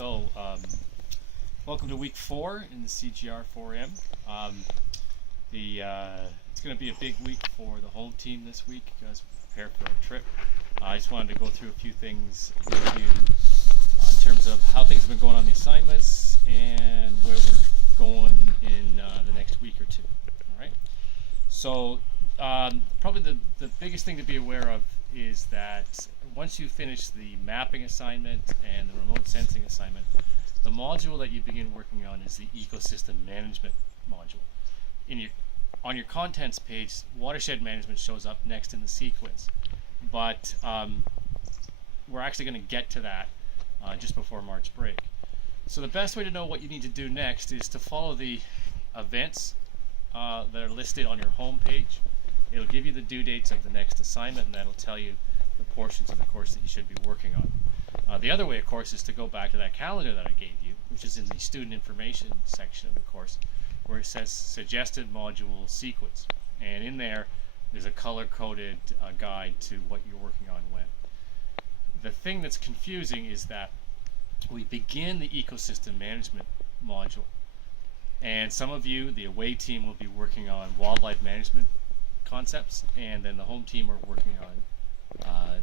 Welcome to week 4 in the CGR4M. It's going to be a big week for the home team this week as we prepare for our trip. I just wanted to go through a few things with you in terms of how things have been going on the assignments and where we're going in the next week or two. All right. So probably the biggest thing to be aware of is that once you finish the mapping assignment and the remote sensing assignment, the module that you begin working on is the ecosystem management module. On your contents page, watershed management shows up next in the sequence, but we're actually going to get to that just before March break. So the best way to know what you need to do next is to follow the events that are listed on your home page. It'll give you the due dates of the next assignment, and that'll tell you the portions of the course that you should be working on. The other way, of course, is to go back to that calendar that I gave you, which is in the student information section of the course, where it says suggested module sequence. And in there, there's a color-coded guide to what you're working on when. The thing that's confusing is that we begin the ecosystem management module, and some of you, the away team, will be working on wildlife management concepts, and then the home team are working on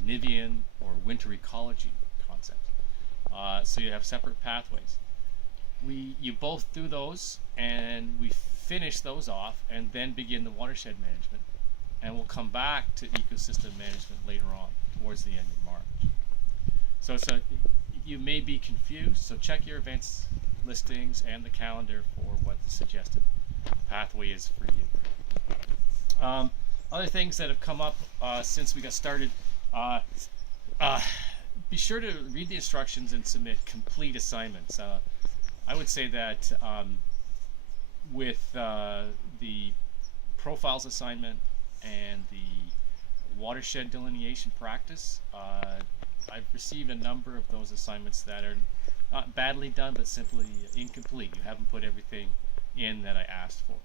Nivian or winter ecology concepts. So you have separate pathways. You both do those, and we finish those off, and then begin the watershed management, and we'll come back to ecosystem management later on, towards the end of March. So you may be confused, so check your events listings and the calendar for what the suggested pathway is for you. Other things that have come up since we got started, be sure to read the instructions and submit complete assignments. I would say that with the profiles assignment and the watershed delineation practice, I've received a number of those assignments that are not badly done, but simply incomplete. You haven't put everything in that I asked for.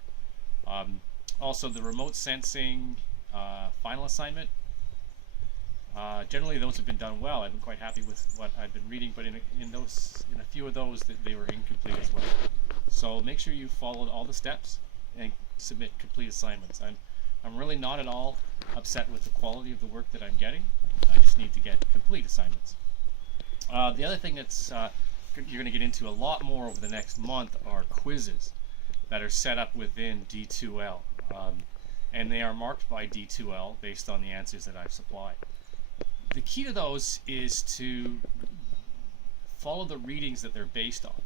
Also, the remote sensing final assignment, generally those have been done well. I've been quite happy with what I've been reading, but in a few of those they were incomplete as well. So make sure you followed all the steps and submit complete assignments. I'm really not at all upset with the quality of the work that I'm getting. I just need to get complete assignments. The other thing that's you're going to get into a lot more over the next month are quizzes that are set up within D2L. And they are marked by D2L based on the answers that I've supplied. The key to those is to follow the readings that they're based on.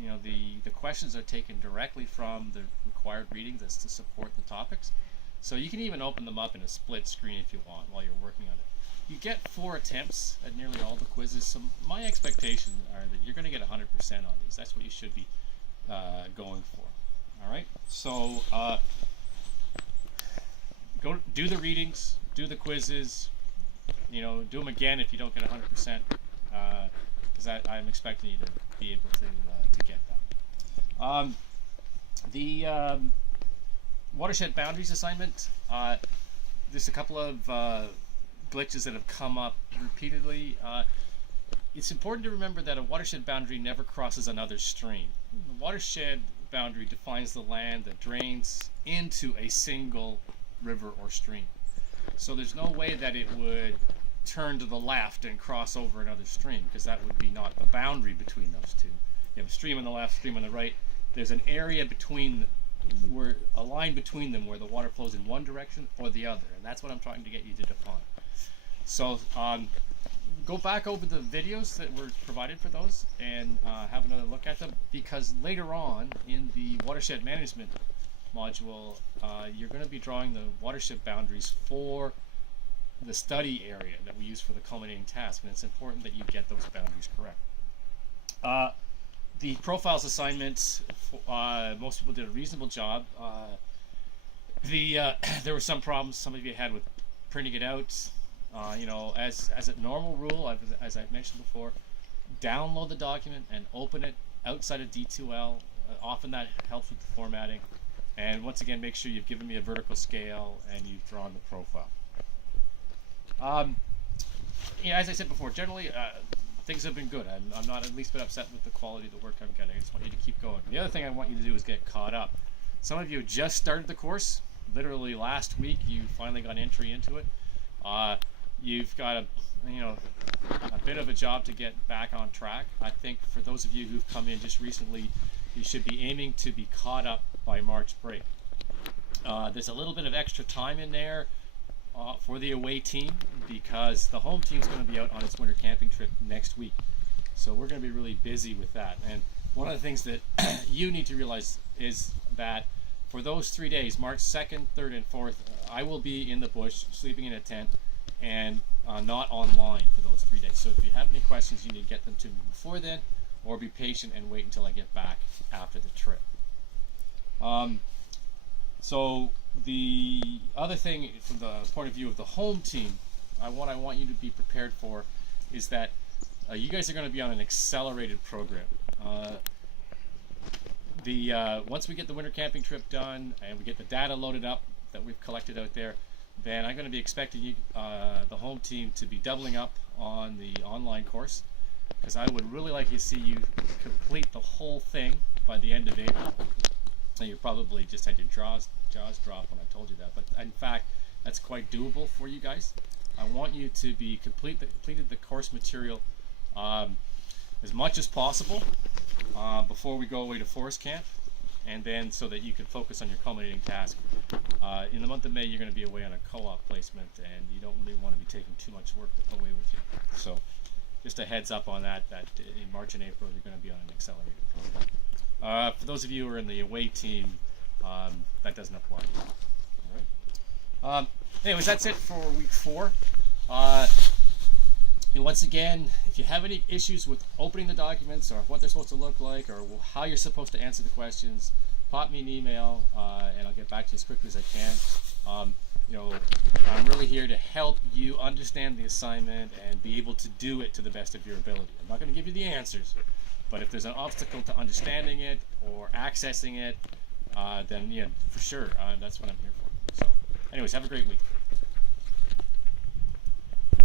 You know, the questions are taken directly from the required readings as to support the topics. So you can even open them up in a split screen if you want while you're working on it. You get 4 attempts at nearly all the quizzes, so my expectations are that you're going to get 100% on these. That's what you should be going for. All right, so go do the readings, do the quizzes. You know, do them again if you don't get 100%, because I'm expecting you to be able to get that. The watershed boundaries assignment, there's a couple of glitches that have come up repeatedly. It's important to remember that a watershed boundary never crosses another stream. The watershed boundary defines the land that drains into a single river or stream. So there's no way that it would turn to the left and cross over another stream, because that would be not the boundary between those two. You have a stream on the left, stream on the right. There's an area between, where a line between them where the water flows in one direction or the other, and that's what I'm trying to get you to define. So go back over the videos that were provided for those and have another look at them, because later on in the watershed management module, you're going to be drawing the watershed boundaries for the study area that we use for the culminating task, and it's important that you get those boundaries correct. The profiles assignments, most people did a reasonable job. There were some problems some of you had with printing it out. You know, as a normal rule, as I've mentioned before, download the document and open it outside of D2L. Often that helps with the formatting. And once again, make sure you've given me a vertical scale and you've drawn the profile. Yeah, as I said before, generally things have been good. I'm not at least been upset with the quality of the work I'm getting. I just want you to keep going. The other thing I want you to do is get caught up. Some of you just started the course. Literally last week, you finally got entry into it. You've got a bit of a job to get back on track. I think for those of you who've come in just recently, you should be aiming to be caught up by March break. There's a little bit of extra time in there for the away team because the home team's going to be out on its winter camping trip next week. So we're going to be really busy with that. And one of the things that you need to realize is that for those 3 days, March 2nd, 3rd, and 4th, I will be in the bush, sleeping in a tent, and not online for those 3 days. So if you have any questions, you need to get them to me before then, or be patient and wait until I get back after the trip. So the other thing from the point of view of the home team, what I want you to be prepared for is that you guys are going to be on an accelerated program. Once we get the winter camping trip done and we get the data loaded up that we've collected out there, then I'm going to be expecting you, the home team, to be doubling up on the online course, because I would really like to see you complete the whole thing by the end of April. Now, you probably just had your jaws drop when I told you that, but in fact, that's quite doable for you guys. I want you to be completed the course material as much as possible before we go away to forest camp, and then so that you can focus on your culminating task. In the month of May, you're going to be away on a co-op placement, and you don't really want to be taking too much work away with you. So just a heads up on that in March and April, you're going to be on an accelerated program. For those of you who are in the away team, that doesn't apply. All right. Anyways, that's it for week 4. And once again, if you have any issues with opening the documents or what they're supposed to look like or how you're supposed to answer the questions, pop me an email and I'll get back to you as quickly as I can. I'm really here to help you understand the assignment and be able to do it to the best of your ability. I'm not going to give you the answers, but if there's an obstacle to understanding it or accessing it, then yeah, for sure, that's what I'm here for. So anyways, have a great week.